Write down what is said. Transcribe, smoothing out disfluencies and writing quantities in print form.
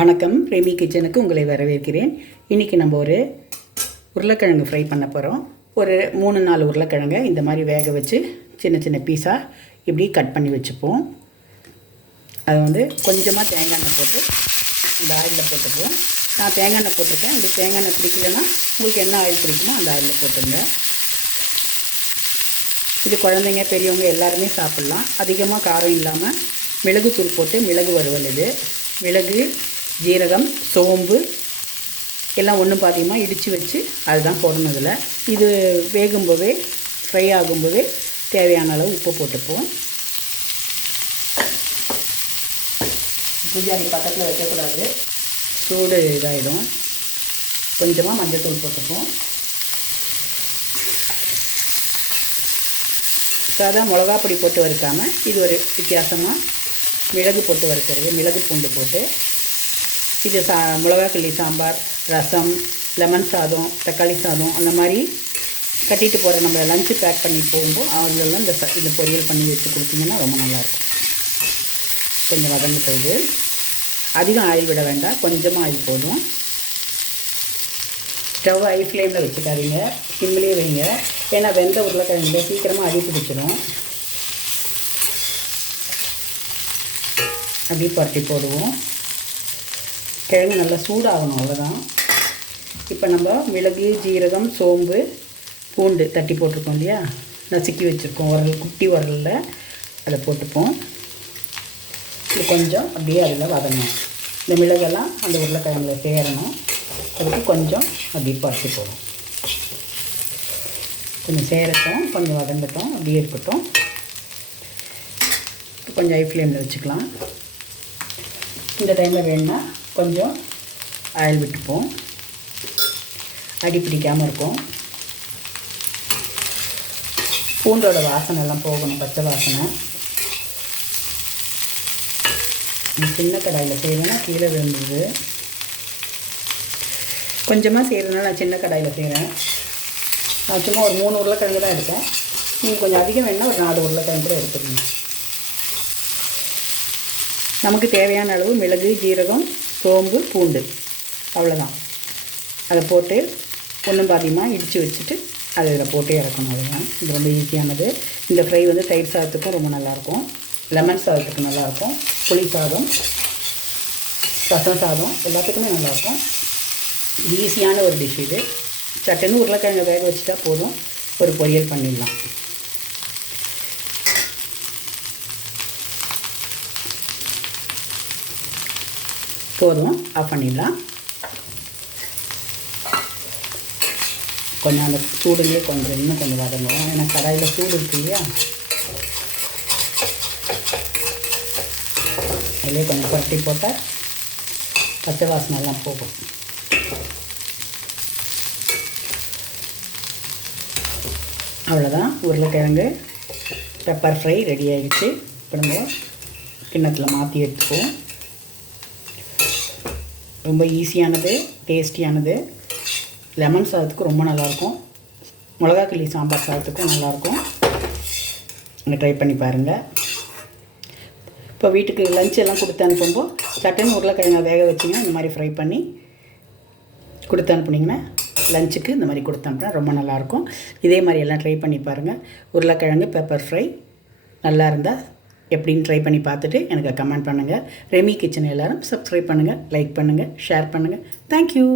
வணக்கம், ரெமி கிச்சனுக்கு உங்களை வரவேற்கிறேன். இன்றைக்கி நம்ம ஒரு உருளைக்கிழங்கு ஃப்ரை பண்ண போகிறோம். ஒரு 3-4 உருளைக்கிழங்கை இந்த மாதிரி வேக வச்சு சின்ன சின்ன பீஸாக இப்படி கட் பண்ணி வச்சுப்போம். அதை கொஞ்சமாக தேங்காய் எண்ணெய் போட்டு இந்த ஆயிலில் போட்டுப்போம். நான் தேங்காய் எண்ணெய் போட்டிருக்கேன். உங்களுக்கு தேங்காய் எண்ணெய் பிடிக்கலன்னா உங்களுக்கு என்ன ஆயில் பிடிக்குமோ அந்த ஆயிலில் போட்டுங்க. இது குழந்தைங்க பெரியவங்க எல்லாருமே சாப்பிட்லாம். அதிகமாக காரம் இல்லாமல் மிளகுத்தூள் போட்டு மிளகு வறுவல். இது மிளகு, ஜீரகம், சோம்பு எல்லாம் ஒன்று பாதியமாக இடித்து வச்சு அதுதான் போடணும். இதில் இது வேகும்போதே ஃப்ரை ஆகும்போதே தேவையான அளவு உப்பு போட்டுப்போம். பூஜாரி பக்கத்தில் வைக்கக்கூடாது, சூடு இதாகிடும். கொஞ்சமாக மஞ்சள்தூள் போட்டுப்போம். சாதா மிளகா பொடி போட்டு வறுக்காமல் இது ஒரு வித்தியாசமாக மிளகு போட்டு வறுக்கிறது. மிளகு பூண்டு போட்டு இது மிளகா கிள்ளி சாம்பார், ரசம், லெமன் சாதம், தக்காளி சாதம் அந்த மாதிரி கட்டிட்டு போகிற நம்ம லஞ்சு பேக் பண்ணி போகும்போது அவங்களெல்லாம் இந்த பொரியல் பண்ணி வச்சு கொடுத்தீங்கன்னா ரொம்ப நல்லாயிருக்கும். கொஞ்சம் வதங்க போகுது. அதிகம் ஆயில் விட வேண்டாம், கொஞ்சமாக ஆயில் போதும். ஸ்டவ் ஹை ஃப்ளேமில் வச்சுக்காதீங்க, சிம்லேயே வைங்க. ஏன்னா வெந்த உருளைக்கிழங்குல சீக்கிரமாக அடி பிடிச்சிடும். அப்படி பரட்டி போடுவோம். கிழங்கு நல்லா சூடாகணும், அவ்வளோதான். இப்போ நம்ம மிளகு, ஜீரகம், சோம்பு, பூண்டு தட்டி போட்டிருக்கோம் இல்லையா, நசுக்கி வச்சுருக்கோம் உரல், குட்டி உரலில் அதை போட்டுப்போம். இது கொஞ்சம் அப்படியே அதில் வதங்கணும். இந்த மிளகெல்லாம் அந்த உருளைக்கிழங்குல சேரணும். அதுக்கு கொஞ்சம் அப்படியே பரட்டி போடும். கொஞ்சம் சேரட்டும், கொஞ்சம் வதங்கட்டும், அப்படியே இருக்கட்டும். கொஞ்சம் ஹை ஃப்ளேமில் வச்சுக்கலாம். இந்த டைமில் வேணுன்னா கொஞ்சம் ஆயில் விட்டுப்போம், அடி பிடிக்காமல் இருக்கும். பூண்டோட வாசனைலாம் போகணும், பச்சை வாசனை. சின்ன கடாயில் செய்யணும்னா கீழே விழுந்துது. கொஞ்சமாக செய்கிறதுனால நான் சின்ன கடாயில் செய்கிறேன். நான் சும்மா ஒரு 3 உருளைக்கிழங்கு தான் எடுத்தேன். நீங்கள் கொஞ்சம் அதிகம் வேணுன்னா ஒரு 4 உருளைக்கிழங்கு கூட எடுத்துக்கணும். நமக்கு தேவையான அளவு மிளகு, ஜீரகம், சோம்பு, பூண்டு, அவ்வளோதான். அதை போட்டு ஒன்றும் பாதியமாக இடித்து வச்சுட்டு அதை இதில் போட்டு இறக்கணும். அவ்வளோதான். இது ரொம்ப ஈஸியானது. இந்த ஃப்ரை தயிர் சாதத்துக்கும் ரொம்ப நல்லாயிருக்கும், லெமன் சாதத்துக்கு நல்லாயிருக்கும், புளி சாதம், ரசம் சாதம் எல்லாத்துக்குமே நல்லாயிருக்கும். ஈஸியான ஒரு டிஷ் இது. சட்டுன்னு உருளைக்கிழங்கு வேக வச்சுட்டா போதும், ஒரு பொரியல் பண்ணிடலாம். போதும், ஆஃப் பண்ணிடலாம். கொஞ்சம் அந்த சூடுலேயே இன்னும் கொஞ்சம் வதங்கும். ஏன்னா கடாயில் சூடு இருக்கு இல்லையா, அதிலே கொஞ்சம் பரட்டி போட்டால் பச்சை வாசனைலாம் போகும். அவ்வளோதான், உருளைக்கிழங்கு பெப்பர் ஃப்ரை ரெடி ஆகிடுச்சு. இப்போ நம்ம கிண்ணத்தில் மாற்றி எடுத்துக்குவோம். ரொம்ப ஈஸியானது, டேஸ்டியானது. லெமன் சாதத்துக்கு ரொம்ப நல்லாயிருக்கும், மிளகா கிள்ளி சாம்பார் சாதத்துக்கும் நல்லாயிருக்கும். நீங்கள் ட்ரை பண்ணி பாருங்கள். இப்போ வீட்டுக்கு லஞ்ச் எல்லாம் கொடுத்து அனுப்பும்போது சட்டன் உருளைக்கிழங்கை வேக வச்சிங்கன்னா இந்த மாதிரி ஃப்ரை பண்ணி கொடுத்து அனுப்புனீங்கன்னா லஞ்சுக்கு இந்த மாதிரி கொடுத்து அனுப்புனா ரொம்ப நல்லாயிருக்கும். இதே மாதிரி எல்லாம் ட்ரை பண்ணி பாருங்கள். உருளைக்கிழங்கு பெப்பர் ஃப்ரை நல்லா இருந்தால் எப்படின்னு ட்ரை பண்ணி பார்த்துட்டு எனக்கு கமெண்ட் பண்ணுங்கள். ரெமி கிச்சன் எல்லோரும் சப்ஸ்கிரைப் பண்ணுங்கள், லைக் பண்ணுங்கள், ஷேர் பண்ணுங்கள். தேங்க்யூ.